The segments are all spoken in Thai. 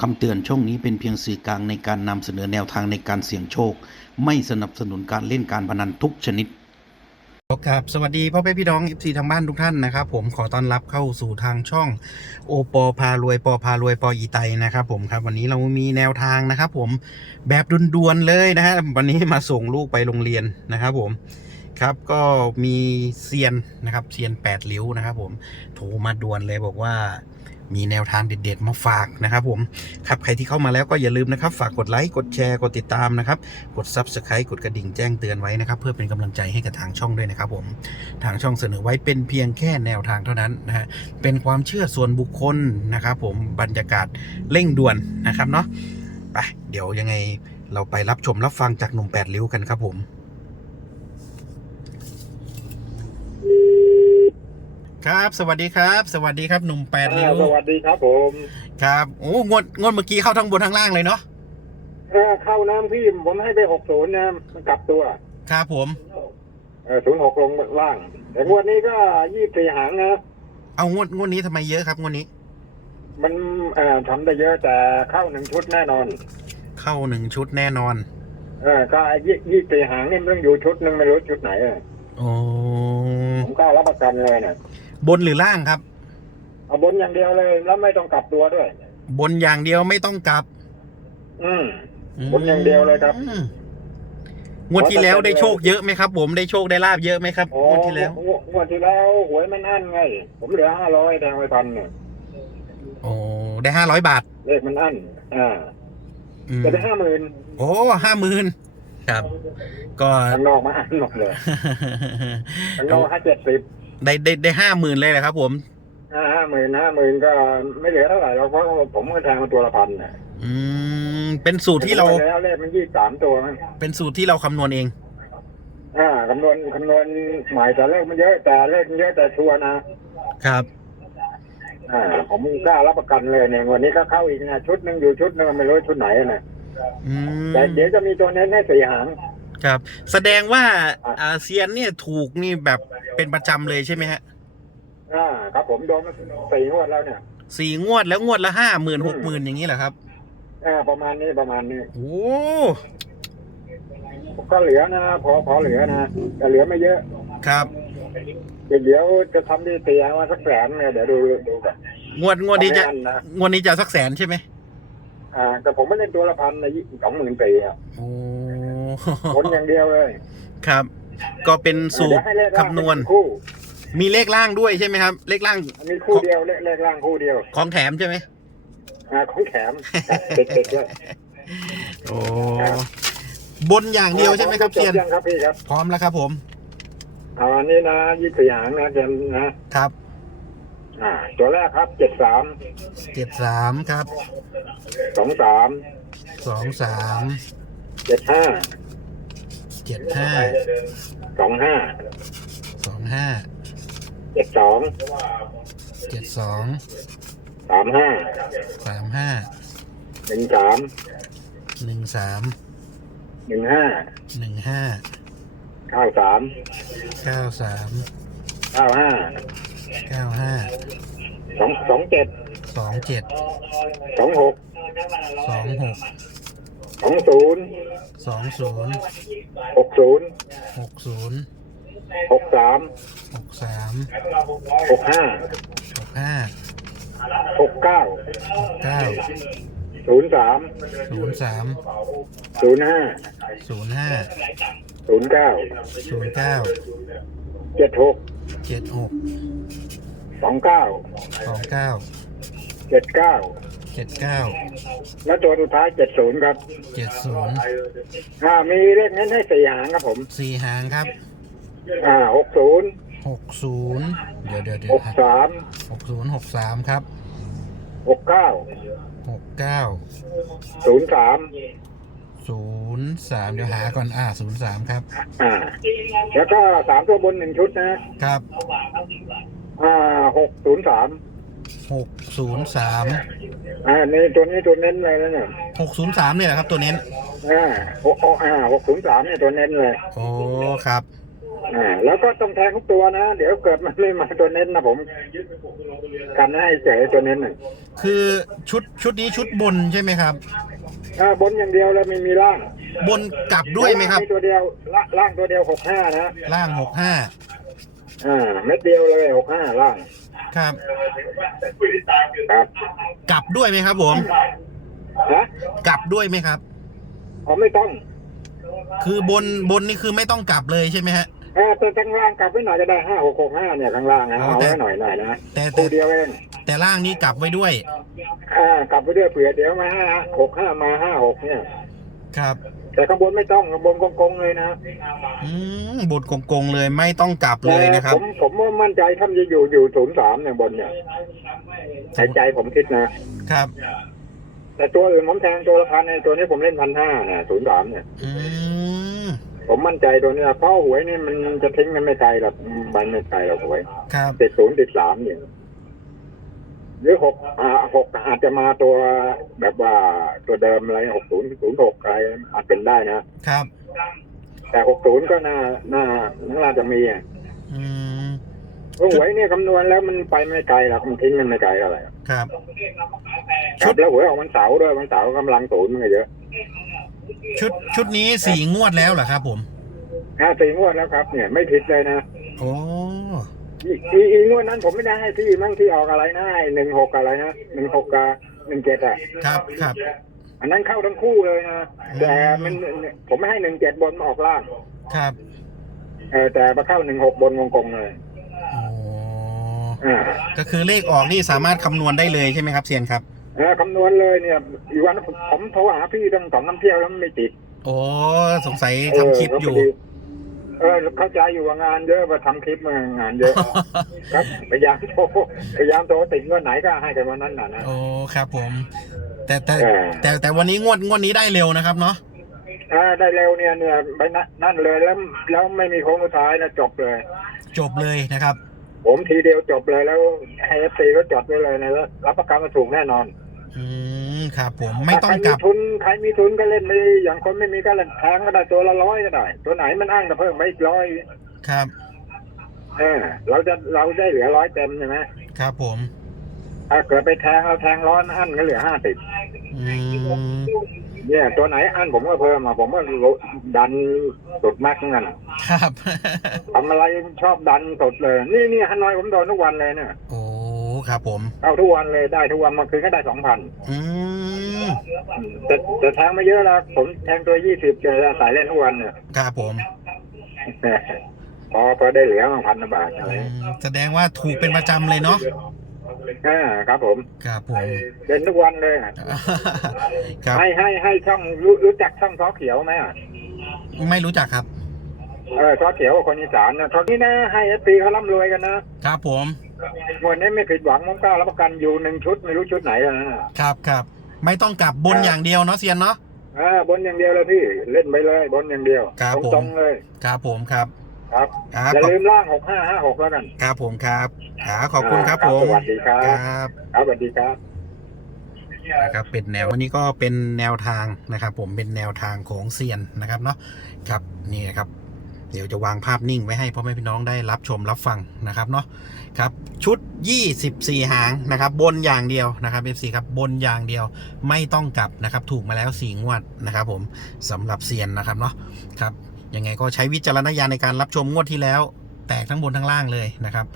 คำเตือนช่องนี้เป็นเพียงสื่อกลางในการนำเสนอแนวทางในการเสี่ยงโชค ไม่สนับสนุนการเล่นการพนันทุกชนิดครับสวัสดีพ่อแม่พี่น้อง FC ทางบ้านทุกท่านนะครับ ผมขอต้อนรับเข้าสู่ทางช่องโอปอพารวยปอพารวยปออีไตนะครับ ผมครับวันนี้เรามีแนวทางนะครับ ผมแบบด่วนๆเลยนะฮะวันนี้มาส่งลูกไปโรงเรียนนะครับ ผมครับก็มีเซียนนะครับเซียนแปดริ้วนะครับ ผมโทรมาด่วนเลยบอกว่า มีแนวทางเด็ด ๆ มาฝากนะครับผมครับใครที่เข้ามาแล้วก็อย่าลืมนะครับ ฝากกดไลค์กดแชร์กดติดตามนะครับ กด Subscribe กดกระดิ่งแจ้งเตือนไว้นะครับ เพื่อเป็นกำลังใจให้กับทางช่องด้วยนะครับผมทางช่องเสนอไว้เป็นเพียงแค่แนวทางเท่านั้นนะฮะเป็นความเชื่อส่วนบุคคลนะครับ ผมบรรยากาศเร่งด่วนนะครับเนาะไปเดี๋ยวยังไงเราไปรับชมรับฟังจากหนุ่มแปดริ้วกันครับผม ครับ สวัสดีครับ สวัสดีครับหนุ่มแปดริ้วอ่าสวัสดีครับผม ครับโอ้งวดงวดเมื่อกี้เข้าทั้งบนทั้งล่างเลยเนาะเออเข้าน้ำพี่ผมให้ไปหกศูนย์นะมันกลับตัว ครับผมเออศูนย์หกลงล่าง แต่งวดนี้ก็ยี่สี่หางนะเอางวดงวดนี้ทำไมเยอะครับงวดนี้ มันเอ่อทำได้เยอะแต่เข้าหนึ่งชุดแน่นอน เข้าหนึ่งชุดแน่นอน เออก็ไอ้ยี่ยี่สี่หางนี่มันต้องอยู่ชุดหนึ่งไม่รู้ชุดไหนอะโอ้ผมกล้ารับประกันเลยเนี่ย บนหรือล่างครับ เอาบนอย่างเดียวเลย แล้วไม่ต้องกลับตัวด้วย บนอย่างเดียวไม่ต้องกลับ อืมบนอย่างเดียวเลยครับอืมงวดที่แล้วได้โชคเยอะไหมครับ ผมได้โชคได้ลาบเยอะไหมครับโอ้งวดที่แล้วงงวดที่แล้วหวยมันอั้นไง ผมเหลือห้าร้อยแทงไปพันเนี่ยโอ้ได้ห้าร้อยบาทเลขมันอั้นอ่าอืมจะได้ห้าหมื่นโอ้ห้าหมื่นครับ ก็ข้างนอกมาอั้นหมดเลยข้างนอกให้เจ็ดสิบ ได้ได้ได้ห้าหมื่นเลยแหละครับ ผมห้าห้าหมื่นห้าหมื่นก็ไม่เหลือเท่าไหร่หรอกเพราะผมก็แทงมาตัวละพันน่ะอืมเป็นสูตรที่เราแล้วเลขมันยี่สามตัวมั้งเป็นสูตรที่เราคำนวณเอง อ่าคำนวณคำนวณใหม่แต่เลขมันเยอะแต่เลขมันเยอะแต่ชัวร์นะครับ อ่า ผมกล้ารับประกันเลยเนี่ยวันนี้ก็เข้าอีกนะชุดหนึ่งอยู่ชุดหนึ่งไม่รู้ชุดไหนนะอืมแต่เดี๋ยวจะมีตัวเน้นให้สี่หาง ครับ แสดงว่าอะอาเซียนเนี่ยถูกนี่แบบเป็นประจำเลยใช่ไหมฮะอ่าครับผมโดนมาสี่งวดแล้วเนี่ยสี่งวดแล้วงวดละห้าหมื่นหกหมื่นอย่างนี้เหรอครับอ่าประมาณนี้ประมาณนี้โอ้ก็เหลือนะพอพอเหลือนะแต่เหลือไม่เยอะครับ เดี๋ยวเดี๋ยวจะทำดีเตียมาสักแสนเนี่ยเดี๋ยวดูดูกันงวดงวดนี้จะไม่อั้นะงวดนี้จะสักแสนใช่ไหมอ่าแต่ผมไม่เล่นตัวละพันในสองหมื่นปีอะโอ้ คนอย่างเดียวเลยครับ ก็เป็นสูตเดี๋รยวให้เลขล่างคำนวณ เป็นคู่มีเลขล่างด้วยใช่ไหมครับ เลขล่างอันนี้คู่เดียวเลขเลขล่างคู่เดียวของแถมใช่ไหมอ่าของแถมเด็กๆด้วยโอ้บนอย่างเดียวใช่ไหมครับเซียนจยังครับพี่ครับพร้อมแล้วครับผมเอาอันนี้นะยี่สิบอย่างนะเจนนะครับอ่า ตัวแรกครับเจ็ดสามเจ็ดสามครับสองสามสองสาม เจ็ดห้าเจ็ดห้าสองห้าสองห้าเจ็ดสองเจ็ดสองสามห้าสามห้าหนึ่งสามหนึ่งสามหนึ่งห้าหนึ่งห้าเก้าสามเก้าสามเก้าห้าเก้าห้าสองสองเจ็ดสองเจ็ดสองหกสองหก สองศูนย์สองศูนย์หกศูนย์หกศูนย์หกสามหกสามหกห้าหกห้าหกเก้าหกเก้าศูนย์สามศูนย์สามศูนย์ห้าศูนย์ห้าศูนย์เก้าศูนย์เก้าเจ็ดหกเจ็ดหกสองเก้าสองเก้าเจ็ดเก้า เจ็ดเก้าแล้วตัวสุดท้ายเจ็ดศูนย์ครับเจ็ดศูนย์อ่ามีเลขนั้นให้สี่หางครับผมสี่หางครับ อ่าหกศูนย์หกศูนย์เดี๋ยวเดี๋ยวเดี๋ยหวกสามหกศูนย์หกสามครับหกเก้าหกเก้าศูนย์สามศูนย์สามเดี๋ยวหาก่อน อ่าศูนย์สามครับ อ่า แล้วก็สามตัวบนหนึ่งชุดนะครับ อ่าหกศูนย์สาม หกศูนย์สามอ่านี่ตัวนี้ตัวเน้นเลยนะเนี่ยหกศูนย์สามเนี่ยแหละครับตัวเน้นอ่าหกอ่าหกศูนย์สามเนี่ยตัวเน้นเลยโอ้ครับอ่าแล้วก็ต้องแทงทุกตัวนะ เดี๋ยวเกิดมันไม่มาตัวเน้นนะผมกันให้เฉยตัวเน้นน่ะคือชุดชุดนี้ชุดบนใช่ไหมครับอ่าบนอย่างเดียวแล้วไม่มีล่าง บนกลับด้วยไหมครับล่างตัวเดียวละล่างตัวเดียวหกห้านะล่างหกห้าอ่าเม็ดเดียวเลยหกห้าล่างครับ ครับกลับด้วยไหมครับผมฮะกลับด้วยไหมครับอ๋อไม่ต้องคือบนบนนี่คือไม่ต้องกลับเลยใช่ไหมฮะ เออแต่ข้างล่างกลับไว้หน่อยก็ได้ห้าหกหกห้าเนี่ยข้างล่างนะอ๋อเอาแต่ไว้หน่อยหน่อยนะแต่แต่คู่เดียวเองแต่ล่างนี้กลับไว้ด้วย อ่ากลับไปด้วยเผื่อเดี๋ยวมาห้าหกห้ามาห้าหกเนี่ย ครับ แต่ข้างบนไม่ต้องข้างบนกงๆเลยนะอืมบนกงๆเลยไม่ต้องกลับเลยนะครับ ผมผมว่ามั่นใจท่านจะอยู่อยู่ศูนย์สามเนี่ยบนเนี่ยใจใจผมคิดนะครับ แต่ตัวอื่นผมแทงตัวละพันในตัวนี้ผมเล่นพันห้าเนี่ยศูนย์สามเนี่ย อืมผมมั่นใจตัวเนี้ยเพราะหวยนี่มันจะทิ้งมันไม่ไกลหรอกมันไม่ไกลหรอกหวยครับติดศูนย์ติดสามเนี่ย หรือหกอ่าหกอาจจะมาตัวแบบว่าตัวเดิมอะไรหกศูนย์ศูนย์หกอะไรอาจเป็นได้นะครับ แต่หกศูนย์ก็น่าน่าน่าจะมีอะอืมเพราะหวยเนี่ยคำนวณแล้วมันไปไม่ไกลหรอกมันทิ้งมันไม่ไกลอะไรครับคชุรัดบแล้วหวยออกวันเสาร์ด้วยวันเสาร์กำลังศูนย์มันก็เยอะ ชุดชุดนี้สี่งวดแล้วเหรอครับ ผมห้าสี่งวดแล้วครับ เนี่ยไม่ผิดเลยนะโอ้ อีอีอีงวดนั้นผมไม่ได้ให้ที่มั่งที่ออกอะไรนะหนึ่งหกอะไรนะหนึ่งหกกับหนึ่งเจ็ดอะ ครับครับ อันนั้นเข้าทั้งคู่เลยนะแต่มันผมไม่ให้หนึ่งเจ็ดบนมาออกล่างครับเออแต่มาเข้าหนึ่งหกบนงงๆเลยโอ้อ่าก็คือเลขออกนี่สามารถคำนวณได้เลยใช่ไหมครับเซียนครับเออคำนวณเลยเนี่ยอีกวันผมผมโทรหาพี่ตั้งสองน้ำเที่ยวแล้วมันไม่ติดโอ้สงสัยทำคลิปอยู่ เออเข้าใจอยู่ว่างานเยอะมาทำคลิปมางานเยอะ ครับพยายามโทรพยายามโทรติดเงินไหนก็ให้กันวันนั้นน่ะนะ โอ้ครับผม แต่แต่เออ แต่แต่วันนี้งวดงวดนี้ได้เร็วนะครับเนาะอ่าได้เร็วเนี่ยเนี่ยไปนั่นนั่นเลยแล้วแล้วไม่มีโค้งสุดท้ายนะจบเลย จบเลยนะครับ ผมทีเดียวจบเลยแล้วให้เอฟซีก็จดไว้เลยนะแล้วรับประกันมาถูกแน่นอน อืม ครับผมไม่ต้องใครกมีลับทุนใครมีทุนก็เล่นไปอย่างคนไม่มีก็เล่นแทงก็ได้ตัวละร้อยก็ได้ ตัวไหนมันอ้างก็เพิ่มไปอีกร้อยครับ เออเราจะเราได้เหลือร้อยเต็มใช่ไหมครับผม ถ้าเกิดไปแทงเราแทงร้อนอันก็เหลือห้าสิบอืม เนี่ย ตัวไหนอันผมก็เพิ่มมาผมก็ดันสุดมากเหมือนกันครับ ทำอะไรชอบดันสุดเลย นี่นี่ฮานอยผมโดนทุกวันเลยเนี่ยโอ้ ครับผมเข้าทุกวันเลยได้ทุกวันมาคืนก็ได้สองพัน อืม แต่แต่แทงไม่เยอะแล้วผมแทงตัวยี่สิบจะสายเล่นทุกวันเนี่ยครับผมพอพอได้เหลือมาพันบาทอะไรอืมแสดงว่าถูกเป็นประจำเลยเนาะอ่าครับผมครับผมเล่นทุกวันเลยอะครับ ให้ให้ให้ช่องรู้รู้จักช่องท้อเขียวไหมอะไม่รู้จักครับ เออท้อเขียวคนอีสานนะตอนนี้นะให้เอฟซีเขาร่ำรวยกันนะครับผมงวดนี้ไม่ผิดหวังผมกล้ารับประกันอยู่หนึ่งชุดไม่รู้ชุดไหนแล้วนะครับครับ ไม่ต้องกลับบนอย่างเดียวเนาะเซียนเนาะอ่าบนอย่างเดียวเลยพี่เล่นไปเลยบนอย่างเดียวครับผมตรงๆเลยครับผมครับครับครับอย่าขอบลืมล่างหกห้าห้าหกแล้วกันครับผมครับครับขอบคุณครับอ่าผมสวัสดีครับครับ ครับสวัสดีครับนะครับเป็นแนววันนี้ก็เป็นแนวทางนะครับ ผมเป็นแนวทางของเซียนนะครับเนาะครับนี่นะครับ เดี๋ยวจะวางภาพนิ่งไว้ให้พ่อแม่พี่น้องได้รับชมรับฟังนะครับเนาะครับชุด 24 หางนะครับ บนอย่างเดียวนะครับ FC ครับบนอย่างเดียวไม่ต้องกลับนะครับ ถูกมาแล้ว 4 งวดนะครับ ผมสำหรับเซียนนะครับเนาะครับยังไงก็ใช้วิจารณญาณในการรับชมงวดที่แล้ว แตกทั้งบนทั้งล่างเลยนะครับ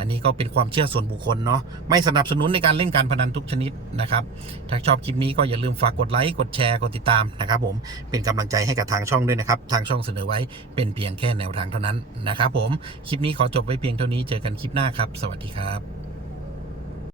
อันนี้ก็เป็นความเชื่อส่วนบุคคลเนาะไม่สนับสนุนในการเล่นการพนันทุกชนิดนะครับ ถ้าชอบคลิปนี้ก็อย่าลืมฝากกดไลค์กดแชร์กดติดตามนะครับผมเป็นกำลังใจให้กับทางช่องด้วยนะครับ ทางช่องเสนอไว้เป็นเพียงแค่แนวทางเท่านั้นนะครับผมคลิปนี้ขอจบไว้เพียงเท่านี้เจอกันคลิปหน้าครับ สวัสดีครับ